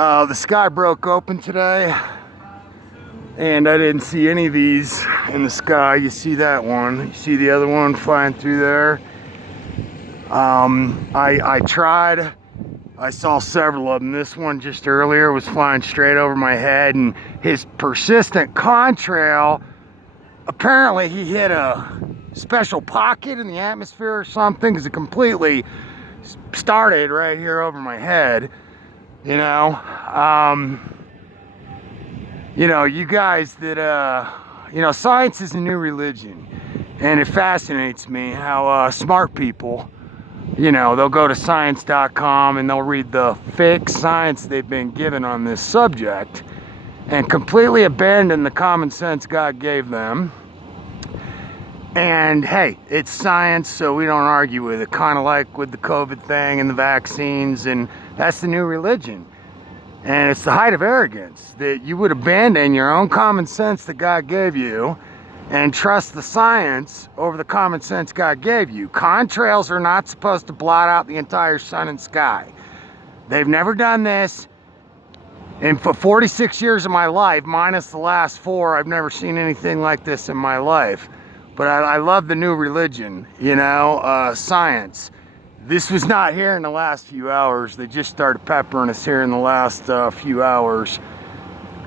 The sky broke open today, and I didn't see any of these in the sky. You see that one, you see the other one flying through there. I tried, I saw several of them. This one just earlier was flying straight over my head, and his persistent contrail, apparently he hit a special pocket in the atmosphere or something, because it completely started right here over my head. You know, you guys that, science is a new religion, and it fascinates me how smart people, they'll go to science.com and they'll read the fake science they've been given on this subject and completely abandon the common sense God gave them. And hey, it's science, so we don't argue with it, kind of like with the COVID thing and the vaccines, and that's the new religion. And it's the height of arrogance that you would abandon your own common sense that God gave you and trust the science over the common sense God gave you. Contrails are not supposed to blot out the entire sun and sky. They've never done this. And for 46 years of my life, minus the last 4, I've never seen anything like this in my life. But I love the new religion, science. This was not here in the last few hours. They just started peppering us here in the last few hours.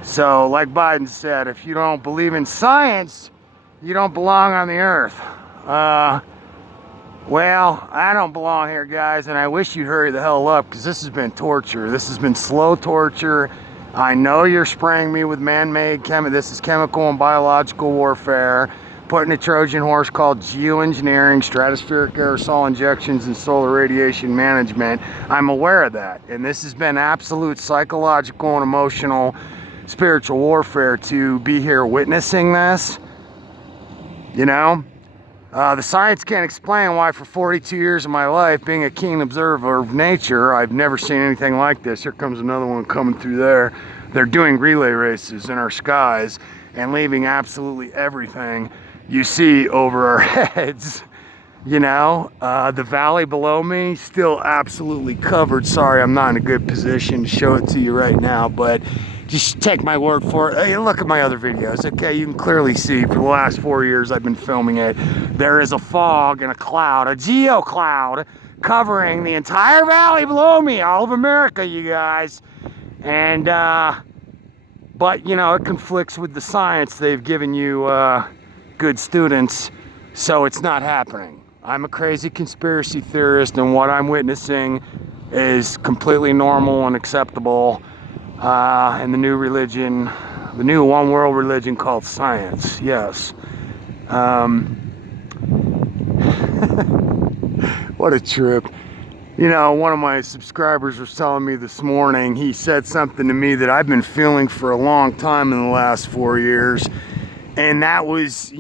So, like Biden said, if you don't believe in science, you don't belong on the earth. Well, I don't belong here, guys, and I wish you'd hurry the hell up, because this has been torture. This has been slow torture. I know you're spraying me with man-made this is chemical and biological warfare. Putting a Trojan horse called geoengineering, stratospheric aerosol injections, and solar radiation management. I'm aware of that. And this has been absolute psychological and emotional spiritual warfare to be here witnessing this. The science can't explain why for 42 years of my life, being a keen observer of nature, I've never seen anything like this. Here comes another one coming through there. They're doing relay races in our skies and leaving absolutely everything you see over our heads. The valley below me still absolutely covered. Sorry, I'm not in a good position to show it to you right now, but just take my word for it. Hey, look at my other videos, okay? You can clearly see for the last 4 years I've been filming it. There is a fog and a cloud, a geo cloud, covering the entire valley below me, all of America, you guys. And but it conflicts with the science they've given you, good students, so it's not happening. I'm a crazy conspiracy theorist, and what I'm witnessing is completely normal and acceptable in the new religion, the new one world religion called science. Yes. What a trip. One of my subscribers was telling me this morning, he said something to me that I've been feeling for a long time in the last 4 years. And that was,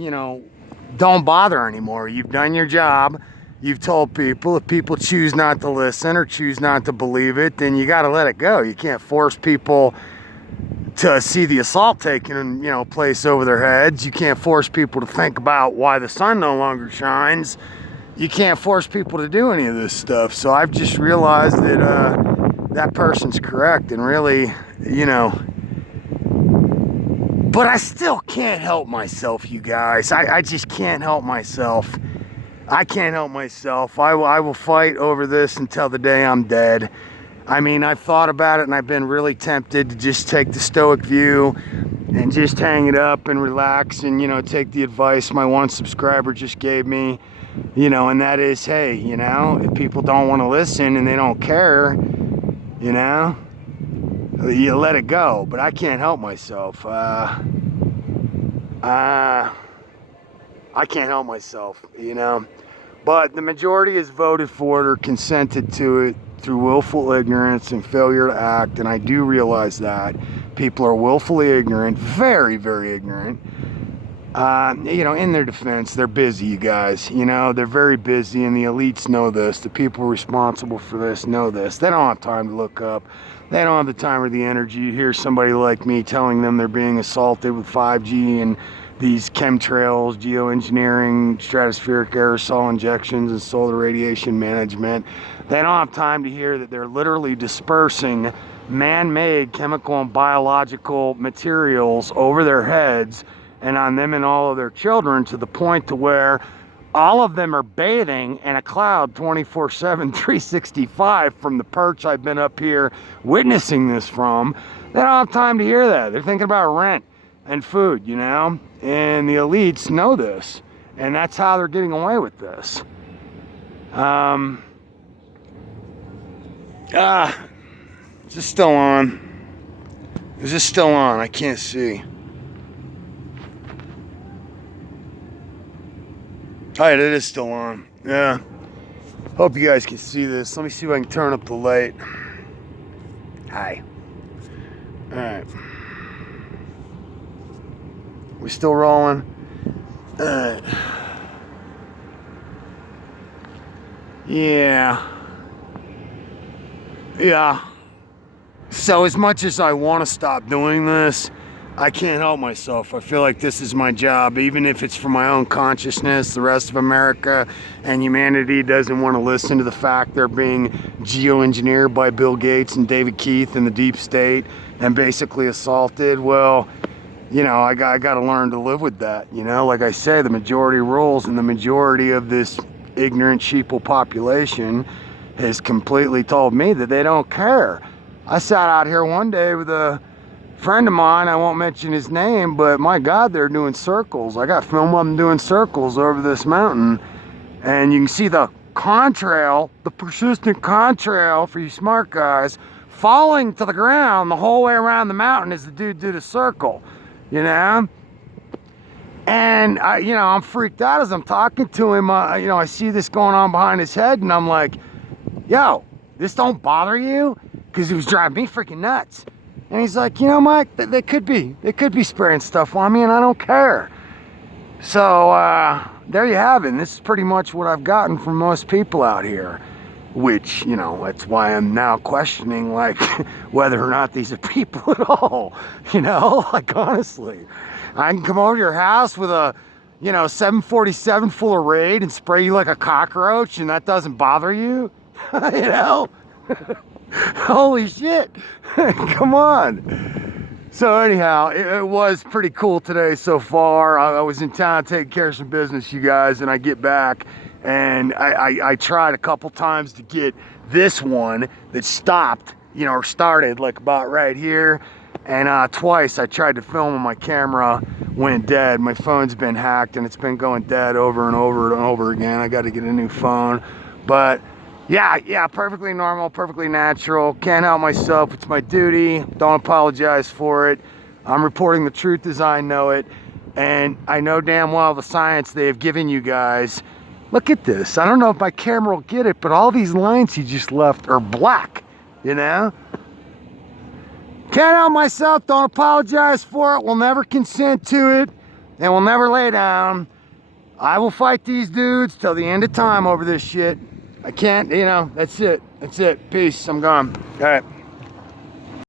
don't bother anymore. You've done your job. You've told people. If people choose not to listen or choose not to believe it, then you got to let it go. You can't force people to see the assault taking, place over their heads. You can't force people to think about why the sun no longer shines. You can't force people to do any of this stuff. So I've just realized that that person's correct, and really, but I still can't help myself, you guys. I just can't help myself. I can't help myself. I will fight over this until the day I'm dead. I mean, I've thought about it, and I've been really tempted to just take the stoic view and just hang it up and relax and, take the advice my one subscriber just gave me, and that is, hey, if people don't want to listen and they don't care, you let it go. But I can't help myself. I can't help myself, But the majority has voted for it or consented to it through willful ignorance and failure to act. And I do realize that people are willfully ignorant, very, very ignorant. In their defense, they're busy, you guys. They're very busy, and the elites know this. The people responsible for this know this. They don't have time to look up. They don't have the time or the energy to hear somebody like me telling them they're being assaulted with 5G and these chemtrails, geoengineering, stratospheric aerosol injections, and solar radiation management. They don't have time to hear that they're literally dispersing man-made chemical and biological materials over their heads and on them and all of their children, to the point to where all of them are bathing in a cloud 24/7, 365 from the perch I've been up here witnessing this from. They don't have time to hear that. They're thinking about rent and food, you know? And the elites know this. And that's how they're getting away with this. Is this still on? Is this still on? I can't see. Alright, it is still on. Yeah. Hope you guys can see this. Let me see if I can turn up the light. Hi. Alright. We still rolling? Alright. Yeah. Yeah. So as much as I want to stop doing this, I can't help myself. I feel like this is my job, even if it's for my own consciousness. The rest of America and humanity doesn't want to listen to the fact they're being geoengineered by Bill Gates and David Keith and the deep state and basically assaulted. Well, you know, I got to learn to live with that. You know, like I say, the majority rules, and the majority of this ignorant sheeple population has completely told me that they don't care. I sat out here one day with a friend of mine, I won't mention his name, but my God, they're doing circles. I got film of them doing circles over this mountain, and you can see the contrail, the persistent contrail for you smart guys, falling to the ground the whole way around the mountain as the dude did a circle, you know? And I'm freaked out as I'm talking to him. I see this going on behind his head, and I'm like, yo, this don't bother you? Because it was driving me freaking nuts. And he's like, you know, Mike, they could be spraying stuff on me, and I don't care. So there you have it. And this is pretty much what I've gotten from most people out here, which, you know, that's why I'm now questioning, like, whether or not these are people at all. You know, like, honestly, I can come over to your house with a 747 full of Raid and spray you like a cockroach, and that doesn't bother you. You know. Holy shit. Come on. So anyhow, it was pretty cool today so far. I was in town taking care of some business, you guys, and I get back, and I tried a couple times to get this one that stopped, or started like about right here, and twice I tried to film and my camera went dead. My phone's been hacked and it's been going dead over and over and over again. I got to get a new phone. But yeah, perfectly normal, perfectly natural. Can't help myself. It's my duty. Don't apologize for it. I'm reporting the truth as I know it. And I know damn well the science they have given you guys. Look at this. I don't know if my camera will get it, but all these lines he just left are black, you know? Can't help myself. Don't apologize for it. We'll never consent to it. And we'll never lay down. I will fight these dudes till the end of time over this shit. I can't, that's it. That's it. Peace. I'm gone. All right.